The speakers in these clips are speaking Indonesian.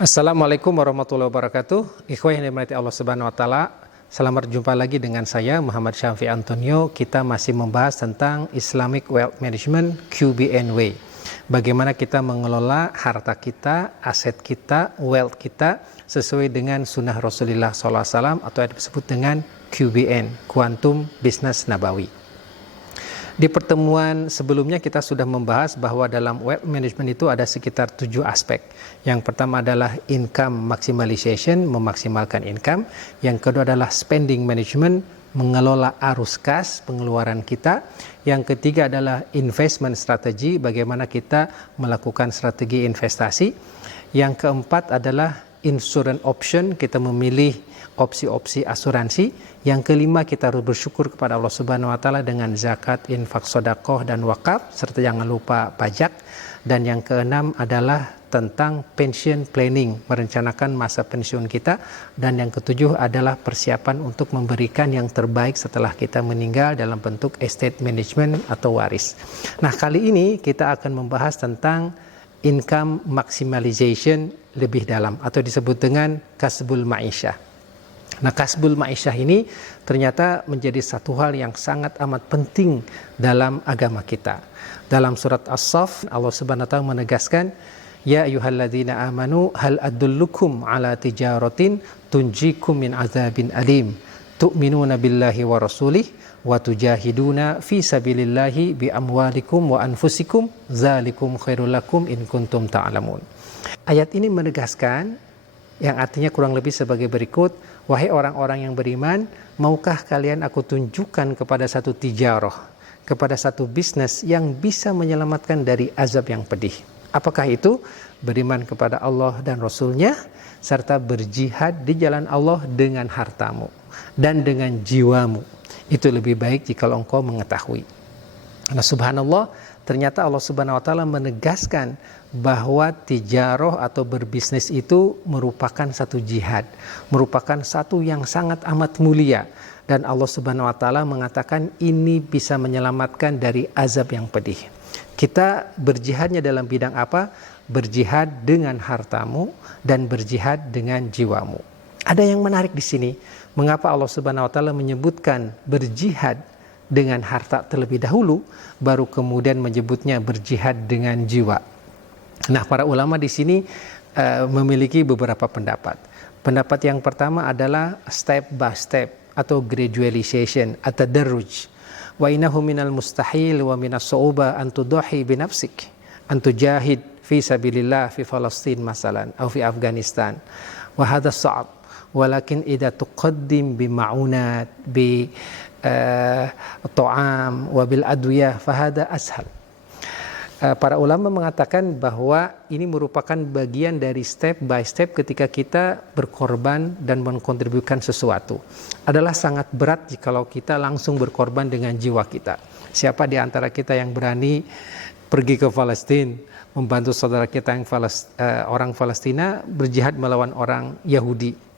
Assalamualaikum warahmatullahi wabarakatuh. Ikhwah yang dimiliki Allah Subhanahu wa taala. Selamat berjumpa lagi dengan saya Muhammad Syafi Antonio. Kita masih membahas tentang Islamic Wealth Management QBNW. Bagaimana kita mengelola harta kita, aset kita, wealth kita sesuai dengan sunnah Rasulullah SAW atau yang disebut dengan QBN, Quantum Business Nabawi. Di pertemuan sebelumnya kita sudah membahas bahwa dalam wealth management itu ada sekitar 7 aspek. Yang pertama adalah income maximization, memaksimalkan income. Yang kedua adalah spending management, mengelola arus kas pengeluaran kita. Yang ketiga adalah investment strategy, bagaimana kita melakukan strategi investasi. Yang keempat adalah insurance option, kita memilih opsi-opsi asuransi. Yang kelima, kita harus bersyukur kepada Allah Subhanahu wa taala dengan zakat, infak, sedekah dan wakaf, serta jangan lupa pajak. Dan yang keenam adalah tentang pension planning, merencanakan masa pensiun kita. Dan yang ketujuh adalah persiapan untuk memberikan yang terbaik setelah kita meninggal dalam bentuk estate management atau waris. Nah, kali ini kita akan membahas tentang income maximization lebih dalam atau disebut dengan kasbul ma'isyah. Nah, kasbul ma'isyah ini ternyata menjadi satu hal yang sangat amat penting dalam agama kita. Dalam surat As-Saff, Allah Subhanahu wa taala menegaskan, "Ya ayyuhalladzina amanu hal adullukum ala tijaratin tunjikum min azabin alim, tu'minuna billahi wa rasulih wa tujahiduna fi sabilillahi bi amwalikum wa anfusikum dzalikum khairul lakum in kuntum ta'lamun." Ayat ini menegaskan yang artinya kurang lebih sebagai berikut, wahai orang-orang yang beriman, maukah kalian aku tunjukkan kepada satu tijarah, kepada satu bisnis yang bisa menyelamatkan dari azab yang pedih. Apakah itu? Beriman kepada Allah dan Rasulnya, serta berjihad di jalan Allah dengan hartamu dan dengan jiwamu. Itu lebih baik jika engkau mengetahui. Nah, subhanallah, ternyata Allah Subhanahu wa taala menegaskan bahwa tijarah atau berbisnis itu merupakan satu jihad, merupakan satu yang sangat amat mulia, dan Allah Subhanahu wa taala mengatakan ini bisa menyelamatkan dari azab yang pedih. Kita berjihadnya dalam bidang apa? Berjihad dengan hartamu dan berjihad dengan jiwamu. Ada yang menarik di sini, mengapa Allah Subhanahu wa taala menyebutkan berjihad dengan harta terlebih dahulu, baru kemudian menyebutnya berjihad dengan jiwa. Nah, para ulama di sini memiliki beberapa pendapat. Pendapat yang pertama adalah step by step atau gradualization atau tadarruj. Wa innahu minal mustahil wa minas su'uba an tudahi bi nafsik an tujahid fi sabilillah fi Palestin masalan atau fi Afghanistan. Wa hadha sa'ab. Walakin idza tuqaddim bi ma'unat bi ta'am wa bil adwiyah fahada ashal. Para ulama mengatakan bahwa ini merupakan bagian dari step by step ketika kita berkorban dan mengkontribusikan sesuatu. Adalah sangat berat jikalau kita langsung berkorban dengan jiwa kita. Siapa di antara kita yang berani pergi ke Palestina, membantu saudara kita yang orang Palestina berjihad melawan orang Yahudi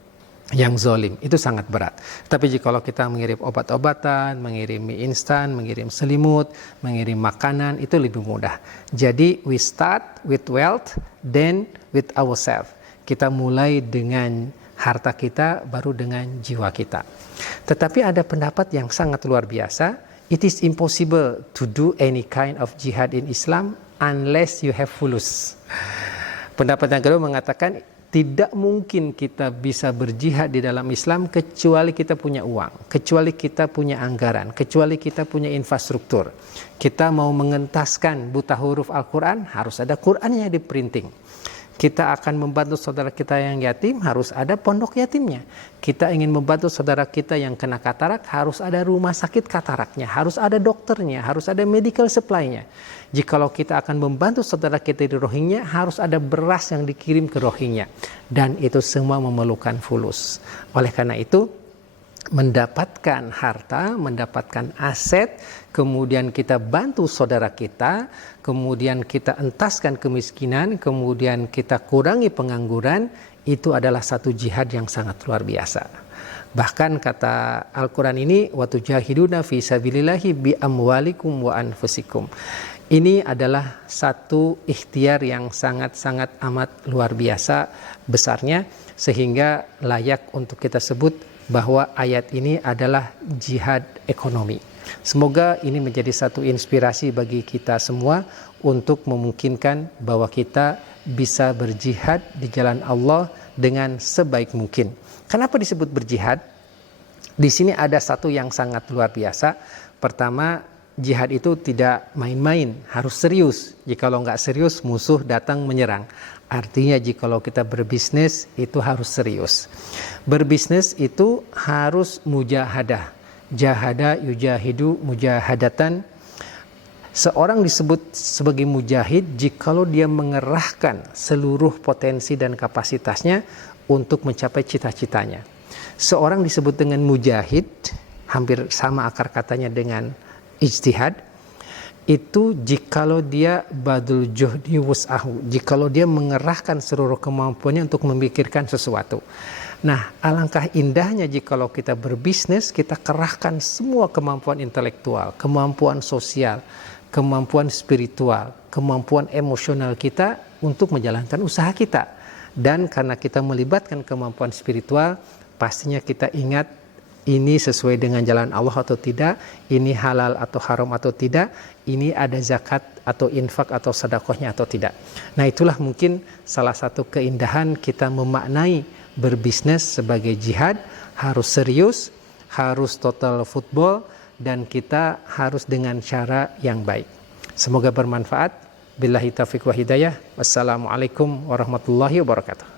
yang zalim? Itu sangat berat. Tapi jikalau kita mengirim obat-obatan, mengirim mie instan, mengirim selimut, mengirim makanan, itu lebih mudah. Jadi we start with wealth, then with ourselves. Kita mulai dengan harta kita, baru dengan jiwa kita. Tetapi ada pendapat yang sangat luar biasa. It is impossible to do any kind of jihad in Islam unless you have fulus. Pendapat yang kedua mengatakan tidak mungkin kita bisa berjihad di dalam Islam kecuali kita punya uang, kecuali kita punya anggaran, kecuali kita punya infrastruktur. Kita mau mengentaskan buta huruf Al-Quran, harus ada Qurannya di printing. Kita akan membantu saudara kita yang yatim, harus ada pondok yatimnya. Kita ingin membantu saudara kita yang kena katarak, harus ada rumah sakit kataraknya, harus ada dokternya, harus ada medical supply-nya. Jikalau kita akan membantu saudara kita di Rohingya, harus ada beras yang dikirim ke Rohingya. Dan itu semua memerlukan fulus. Oleh karena itu, mendapatkan harta, mendapatkan aset, kemudian kita bantu saudara kita, kemudian kita entaskan kemiskinan, kemudian kita kurangi pengangguran, itu adalah satu jihad yang sangat luar biasa. Bahkan kata Al-Quran ini, wa tujahiduna fi sabilillahi bi amwalikum wa anfusikum. Ini adalah satu ikhtiar yang sangat-sangat amat luar biasa besarnya, sehingga layak untuk kita sebut bahwa ayat ini adalah jihad ekonomi. Semoga ini menjadi satu inspirasi bagi kita semua untuk memungkinkan bahwa kita bisa berjihad di jalan Allah dengan sebaik mungkin. Kenapa disebut berjihad? Di sini ada satu yang sangat luar biasa. Pertama, jihad itu tidak main-main, harus serius. Jikalau nggak serius, musuh datang menyerang. Artinya jikalau kita berbisnis, itu harus serius. Berbisnis itu harus mujahadah. Jahada yujahidu mujahadatan. Seorang disebut sebagai mujahid jikalau dia mengerahkan seluruh potensi dan kapasitasnya untuk mencapai cita-citanya. Seorang disebut dengan mujahid, hampir sama akar katanya dengan ijtihad, itu jikalau dia badul juhdi wus'ahu, jikalau dia mengerahkan seluruh kemampuannya untuk memikirkan sesuatu. Nah, alangkah indahnya jikalau kita berbisnis, kita kerahkan semua kemampuan intelektual, kemampuan sosial, kemampuan spiritual, kemampuan emosional kita untuk menjalankan usaha kita. Dan karena kita melibatkan kemampuan spiritual, pastinya kita ingat ini sesuai dengan jalan Allah atau tidak, ini halal atau haram atau tidak, ini ada zakat atau infak atau sedekahnya atau tidak. Nah, itulah mungkin salah satu keindahan kita memaknai berbisnis sebagai jihad, harus serius, harus total football, dan kita harus dengan cara yang baik. Semoga bermanfaat. Billahi taufiq wa hidayah. Wassalamualaikum warahmatullahi wabarakatuh.